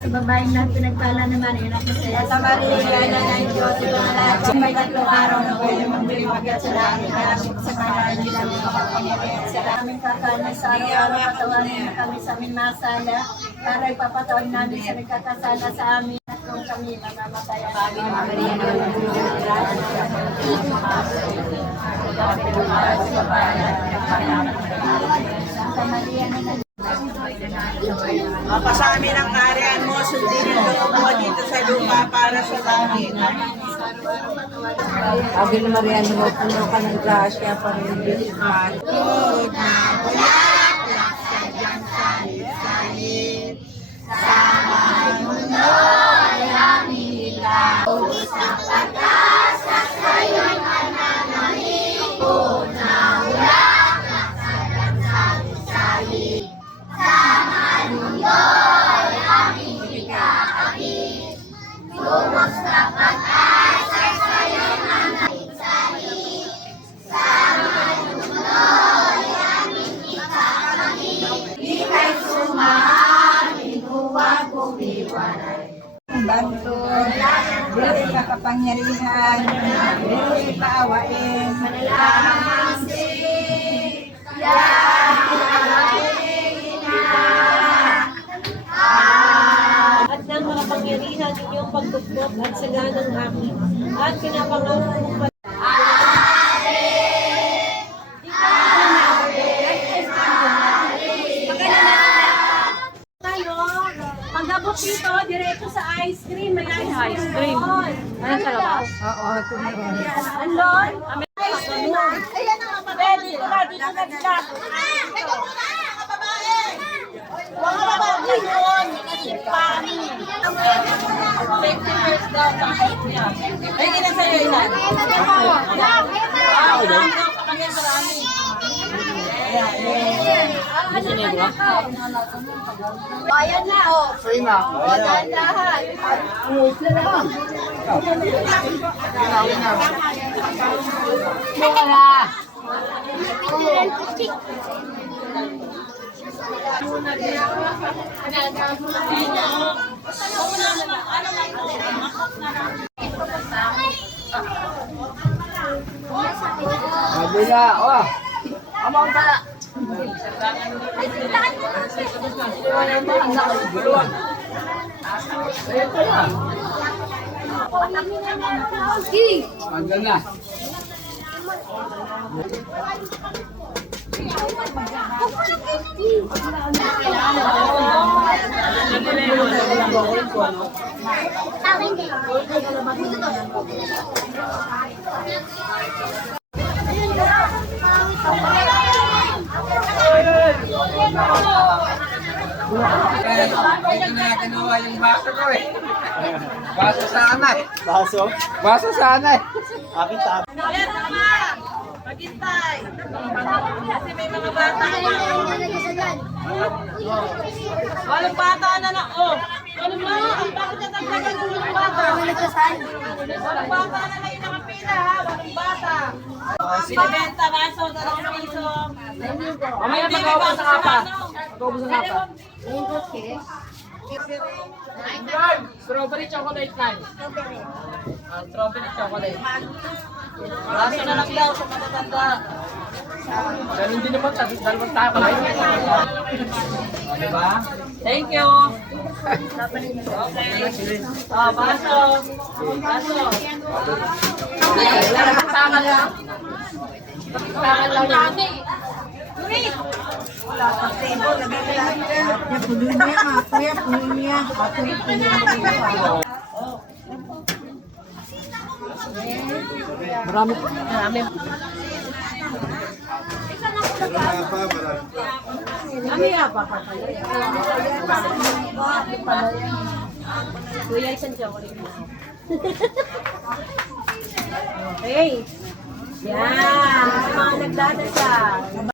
Sa babaeng lahat pinagpala naman, yun ako sa'yo. Sa Maria na ng Diyos, ito na lahat. May tatlong araw na pwede mambili magat sa langit. Kalamit sa mga nila ng makapangyarihan. Sa aming kakanin sa araw-araw, patawarin na kami sa aming masala. Para ipapatawad namin sa nagkakasala sa amin. At kung kami mamamatay ang amin. Maria na ng Diyos, Santa Maria na ng Mapasami ng kaharian mo, sundin ang loob mo dito sa lupa para sa langit. Ave Maria, puno ka ng grasya, Panginoon man. Lord, na bulaklak sa diyang salit-salit. Sa mundo ay aming ilaw. Sa patas at kayo'y mananahiko na bulaklak sa diyang salit-salit. Sa mundo ay aming ikakakit. Lumos na patas at kayo'y mananahiko. Sa mundo ay aming ikakakit. Di kay sumahamin, huwag bumiwalay. Bantol, dili ka kapangyarihan, dili paawain, Manalangin at ng mga pangyarihan ninyong pagtugtog at saganang amin at pinapangako mong tayo, pagabot dito, diretso sa ice cream. May ice cream. Ano sa labas? oo, tumaron. Andon? Ice cream. Ayan na nga, pwede. Dito na sila. Mga babae yun. Pani. Ay, ilan sa'yo ilan? Bayan na, oh. Sa'yo na. O, dahil lahat. Kabila, oh. Amang pala. Hanggang na. Ito na kinuha yung baso ko eh. Baso sa anak. Baso? Baso sa anak. Akin tap. Maghintay. Kasi may mga bata na. Walang bata na na. Oh. Walang mga. Ang bakit natagdagan ng walang bata? Walang bata na na yung nakapila ha. Walang bata. Sinibenta baso, 2 piso. Mamaya pag-aubos sa kapa. Pag-aubos sa kapa. Strawberry chocolate lang. Strawberry chocolate. Baso na lang daw sa matatanda. Ganun din naman, dalawang tayo pala. Diba? Thank you. Okay. Oh, baso. Baso. Tangan lang. Tangan lang natin. Puno niya, mga kuya, puno niya. Marami. Kuya, isang chocolate. Okay. Yan. Sa mga nagdadasal.